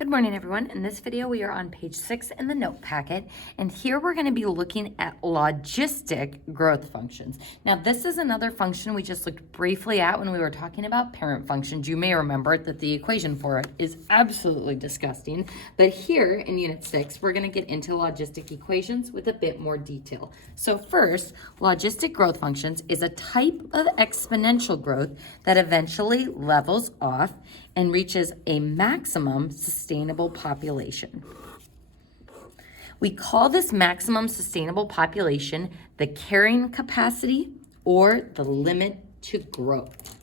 Good morning, everyone. In this video, we are on page 6 in the note packet, and here we're going to be looking at logistic growth functions. Now, this is another function we just looked briefly at when we were talking about parent functions. You may remember that the equation for it is absolutely disgusting, but here in Unit 6, we're going to get into logistic equations with a bit more detail. So first, logistic growth functions is a type of exponential growth that eventually levels off and reaches a maximum sustainable population. We call this maximum sustainable population the carrying capacity or the limit to growth,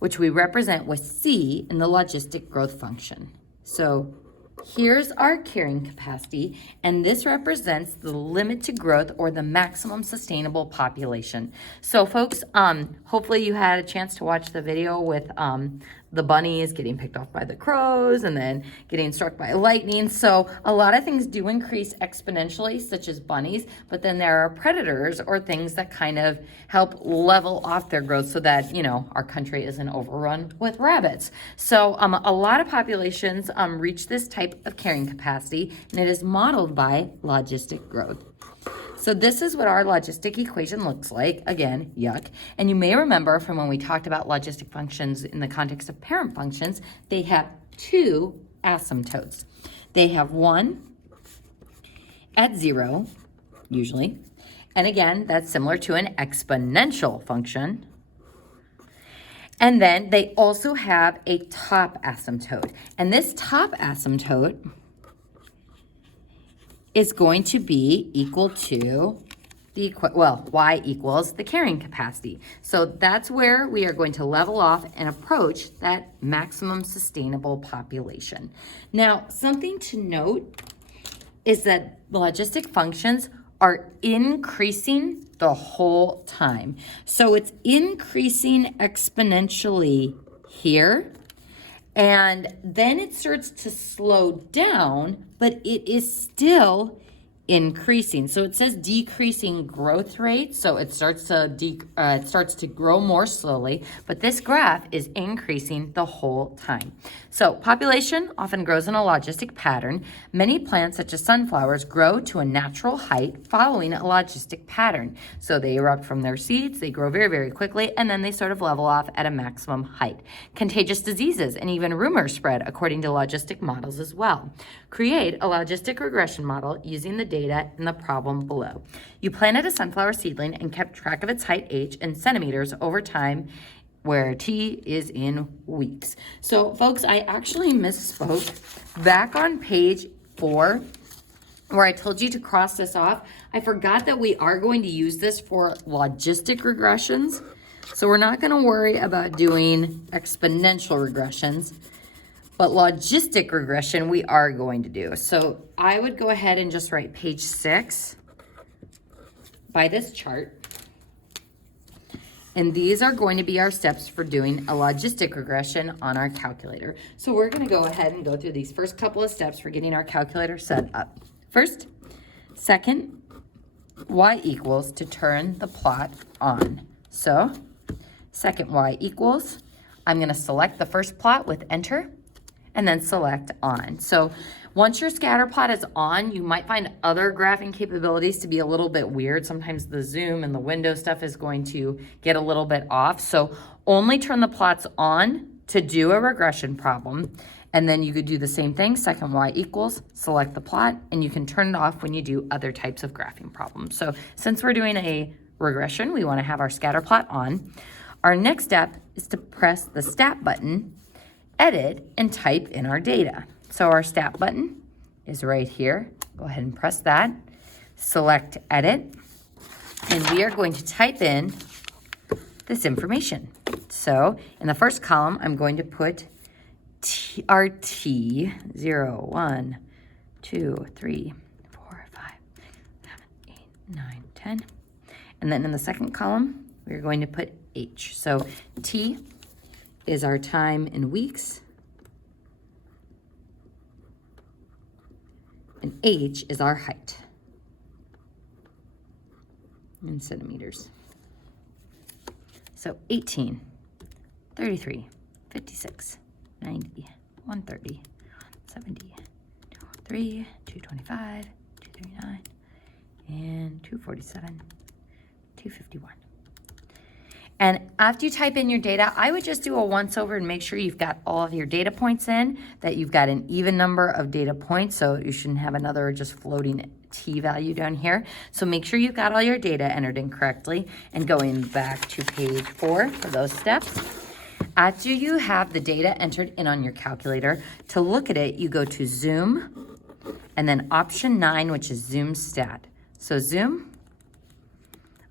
which we represent with C in the logistic growth function. So here's our carrying capacity, and this represents the limit to growth or the maximum sustainable population. So folks, hopefully you had a chance to watch the video with the bunnies getting picked off by the crows and then getting struck by lightning. So a lot of things do increase exponentially, such as bunnies, but then there are predators or things that kind of help level off their growth so that, you know, our country isn't overrun with rabbits. So a lot of populations reach this type of carrying capacity, and it is modeled by logistic growth. So this is what our logistic equation looks like. Again, yuck. And you may remember from when we talked about logistic functions in the context of parent functions, they have two asymptotes. They have one at 0, usually. And again, that's similar to an exponential function. And then they also have a top asymptote. And this top asymptote is going to be equal to y equals the carrying capacity. So that's where we are going to level off and approach that maximum sustainable population. Now, something to note is that logistic functions are increasing the whole time. So it's increasing exponentially here, and then it starts to slow down, but it is still increasing. So it says decreasing growth rate, so it starts to grow more slowly, but this graph is increasing the whole time. So population often grows in a logistic pattern. Many plants, such as sunflowers, grow to a natural height following a logistic pattern. So they erupt from their seeds, they grow very, very quickly, and then they sort of level off at a maximum height. Contagious diseases and even rumors spread according to logistic models as well. Create a logistic regression model using the data in the problem below. You planted a sunflower seedling and kept track of its height h in centimeters over time, where t is in weeks. So folks, I actually misspoke. Back on page 4, where I told you to cross this off, I forgot that we are going to use this for logistic regressions. So we're not going to worry about doing exponential regressions, but logistic regression we are going to do. So I would go ahead and just write page 6 by this chart. And these are going to be our steps for doing a logistic regression on our calculator. So we're going to go ahead and go through these first couple of steps for getting our calculator set up. First, second, y equals to turn the plot on. So second y equals, I'm going to select the first plot with enter, and then select on. So once your scatter plot is on, you might find other graphing capabilities to be a little bit weird. Sometimes the zoom and the window stuff is going to get a little bit off. So only turn the plots on to do a regression problem. And then you could do the same thing, second y equals, select the plot, and you can turn it off when you do other types of graphing problems. So since we're doing a regression, we want to have our scatter plot on. Our next step is to press the stat button, edit, and type in our data. So our stat button is right here. Go ahead and press that. Select edit, and we are going to type in this information. So in the first column, I'm going to put our t 0, 1, 2, 3, 4, 5, 6, 7, 8, 9, 10. And then in the second column, we're going to put h. So t is our time in weeks, and h is our height in centimeters. So 18, 33, 56, 90, 130, 70, 203, 225, 239, and 247, 251. And after you type in your data, I would just do a once over and make sure you've got all of your data points in, that you've got an even number of data points, so you shouldn't have another just floating t value down here. So make sure you've got all your data entered in correctly, and going back to page 4 for those steps. After you have the data entered in on your calculator, to look at it, you go to Zoom, and then option 9, which is Zoom Stat. So Zoom,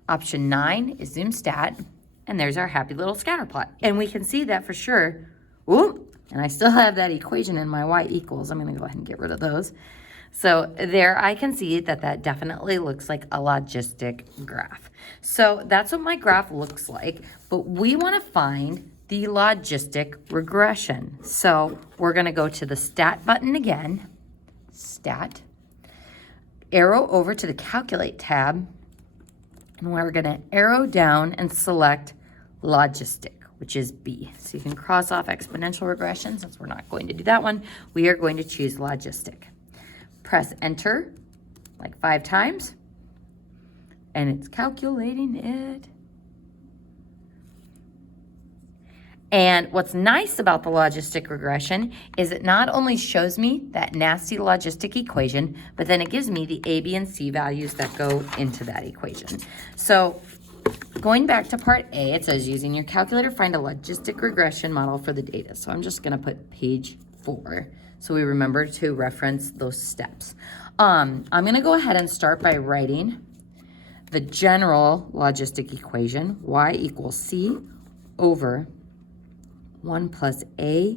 option 9 is Zoom Stat, and there's our happy little scatter plot. And we can see that for sure. Ooh, and I still have that equation in my y equals. I'm gonna go ahead and get rid of those. So there I can see that that definitely looks like a logistic graph. So that's what my graph looks like, but we wanna find the logistic regression. So we're gonna go to the Stat button again, Stat, arrow over to the Calculate tab, and we're gonna arrow down and select logistic, which is B. So you can cross off exponential regression since we're not going to do that one. We are going to choose logistic. Press enter like 5 times, and it's calculating it. And what's nice about the logistic regression is it not only shows me that nasty logistic equation, but then it gives me the A, B, and C values that go into that equation. So going back to part A, it says using your calculator, find a logistic regression model for the data. So I'm just gonna put page 4 so we remember to reference those steps. I'm gonna go ahead and start by writing the general logistic equation, y equals C over 1 plus a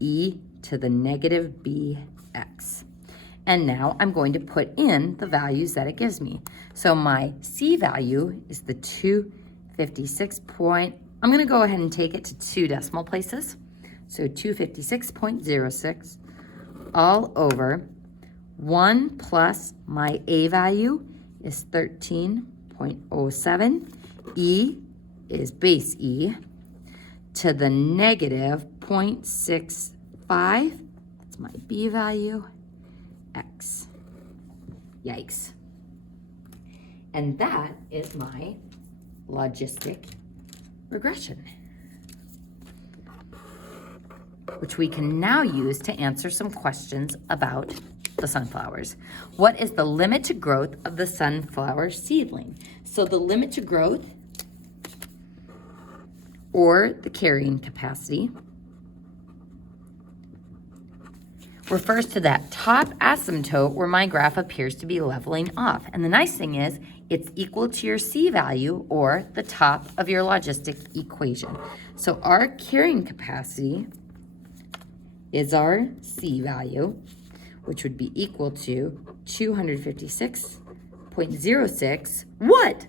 e to the negative bx. And now I'm going to put in the values that it gives me. So my C value is the 256 point, I'm gonna go ahead and take it to 2 decimal places. So 256.06 all over 1 plus my A value is 13.07. E is base E to the negative 0.65, that's my B value, X. Yikes. And that is my logistic regression, which we can now use to answer some questions about the sunflowers. What is the limit to growth of the sunflower seedling? So the limit to growth, or the carrying capacity, refers to that top asymptote where my graph appears to be leveling off. And the nice thing is it's equal to your C value, or the top of your logistic equation. So our carrying capacity is our C value, which would be equal to 256.06, what?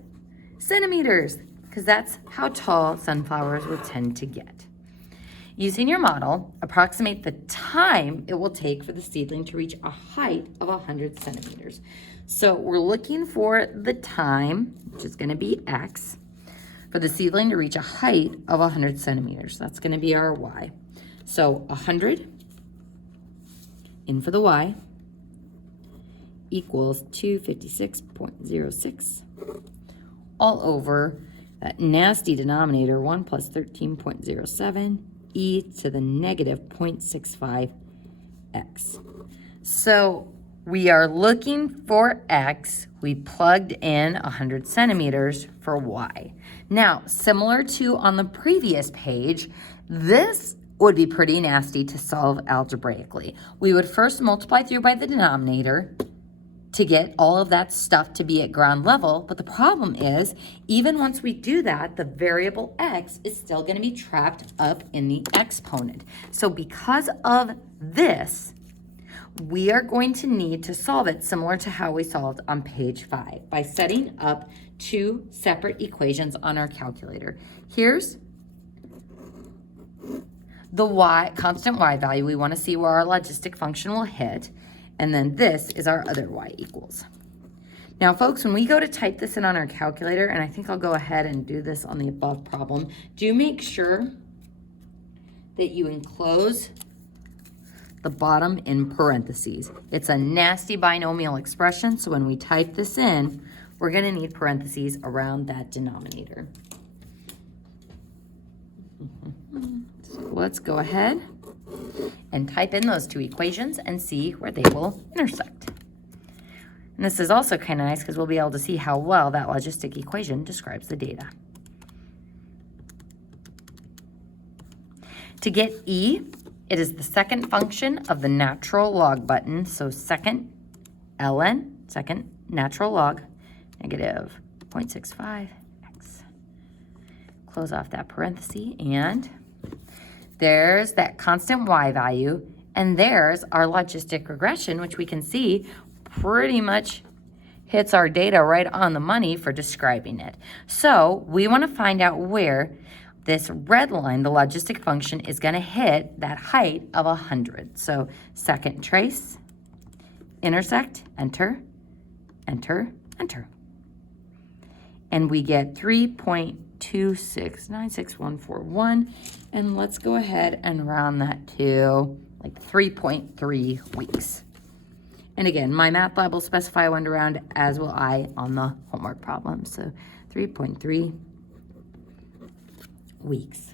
Centimeters, because that's how tall sunflowers will tend to get. Using your model, approximate the time it will take for the seedling to reach a height of 100 centimeters. So we're looking for the time, which is going to be X, for the seedling to reach a height of 100 centimeters. That's going to be our Y. So 100 in for the Y equals 256.06 all over that nasty denominator, 1 plus 13.07 e to the negative 0.65 x. So we are looking for x. We plugged in 100 centimeters for y. Now, similar to on the previous page, this would be pretty nasty to solve algebraically. We would first multiply through by the denominator to get all of that stuff to be at ground level, but the problem is, even once we do that, the variable x is still going to be trapped up in the exponent. So because of this, we are going to need to solve it similar to how we solved on page 5 by setting up 2 separate equations on our calculator. Here's the y, constant y value. We want to see where our logistic function will hit. And then this is our other y equals. Now, folks, when we go to type this in on our calculator, and I think I'll go ahead and do this on the above problem, do make sure that you enclose the bottom in parentheses. It's a nasty binomial expression, so when we type this in, we're going to need parentheses around that denominator. So let's go ahead and type in those two equations and see where they will intersect. And this is also kind of nice because we'll be able to see how well that logistic equation describes the data. To get E, it is the second function of the natural log button. So second ln, second natural log, negative 0.65x. Close off that parenthesis, and there's that constant y value, and there's our logistic regression, which we can see pretty much hits our data right on the money for describing it. So we want to find out where this red line, the logistic function, is going to hit that height of 100. So second trace, intersect, enter, enter, enter. And we get 3.2696141. And let's go ahead and round that to like 3.3 weeks. And again, my math lab will specify when to round, as will I on the homework problem. So 3.3 weeks.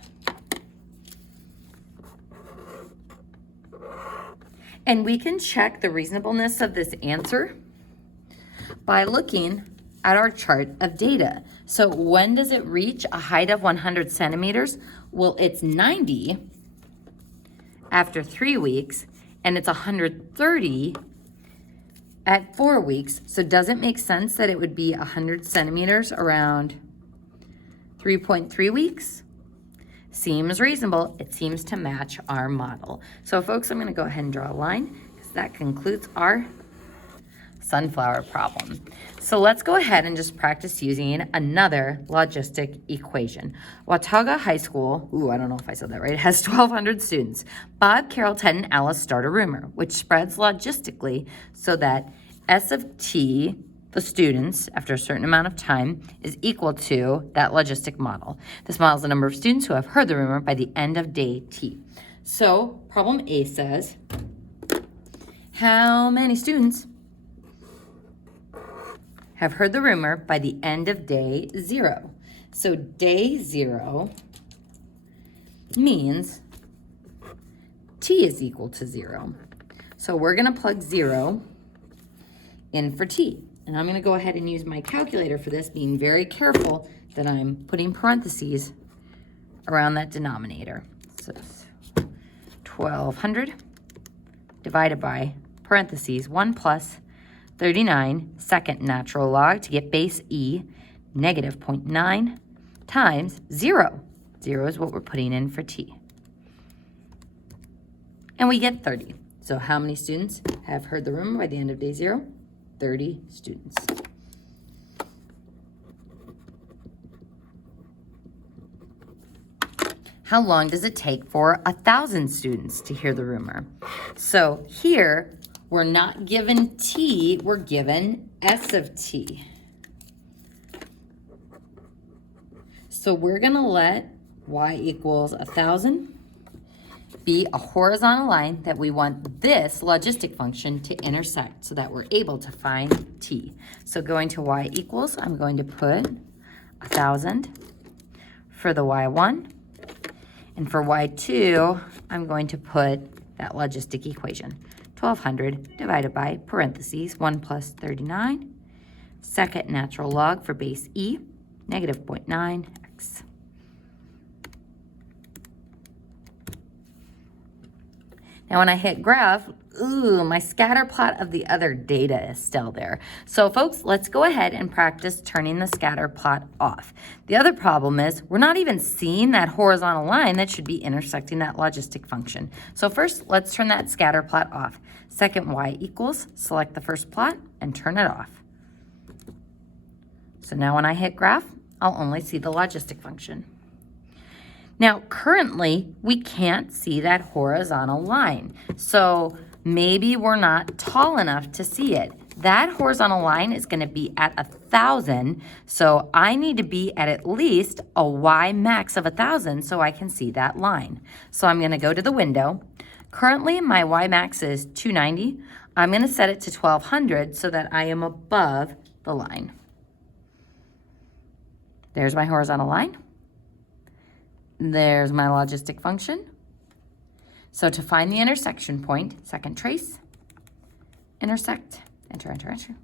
And we can check the reasonableness of this answer by looking at our chart of data. So when does it reach a height of 100 centimeters? Well, it's 90 after 3 weeks, and it's 130 at 4 weeks. So does it make sense that it would be 100 centimeters around 3.3 weeks? Seems reasonable. It seems to match our model. So folks, I'm going to go ahead and draw a line because that concludes our sunflower problem. So let's go ahead and just practice using another logistic equation. Watauga High School, I don't know if I said that right, has 1,200 students. Bob, Carol, Ted, and Alice start a rumor, which spreads logistically so that S of t, the students, after a certain amount of time, is equal to that logistic model. This model is the number of students who have heard the rumor by the end of day t. So problem A says, how many students have heard the rumor by the end of day 0? So day 0 means t is equal to 0. So we're going to plug 0 in for t. And I'm going to go ahead and use my calculator for this, being very careful that I'm putting parentheses around that denominator. So 1,200 divided by parentheses 1 plus 39 second natural log to get base E, negative 0.9 times 0. 0 is what we're putting in for t. And we get 30. So how many students have heard the rumor by the end of day 0? 30 students. How long does it take for 1,000 students to hear the rumor? So here, we're not given t, we're given S of t. So we're going to let y equals 1,000 be a horizontal line that we want this logistic function to intersect so that we're able to find t. So going to y equals, I'm going to put 1,000 for the y1. And for y2, I'm going to put that logistic equation. 1,200 divided by parentheses 1 plus 39, second natural log for base E, negative 0.9x. Now when I hit graph, my scatter plot of the other data is still there. So folks, let's go ahead and practice turning the scatter plot off. The other problem is we're not even seeing that horizontal line that should be intersecting that logistic function. So first, let's turn that scatter plot off. Second, y equals, select the first plot and turn it off. So now when I hit graph, I'll only see the logistic function. Now, currently, we can't see that horizontal line. So maybe we're not tall enough to see it. That horizontal line is going to be at 1,000, so I need to be at least a y max of 1,000 so I can see that line. So I'm going to go to the window. Currently, my y max is 290. I'm going to set it to 1,200 so that I am above the line. There's my horizontal line. There's my logistic function. So to find the intersection point, second trace, intersect, enter, enter, enter.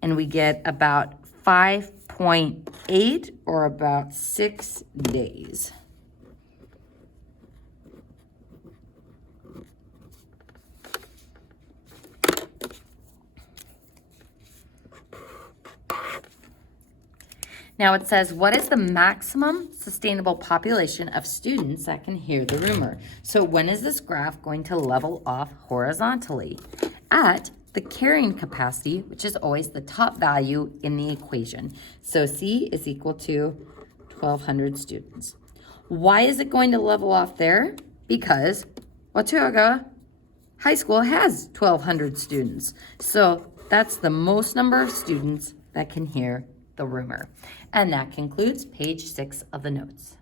And we get about 5.8 or about 6 days. Now it says, what is the maximum sustainable population of students that can hear the rumor? So when is this graph going to level off horizontally? At the carrying capacity, which is always the top value in the equation. So C is equal to 1,200 students. Why is it going to level off there? Because Watauga High School has 1,200 students. So that's the most number of students that can hear the rumor. And that concludes page 6 of the notes.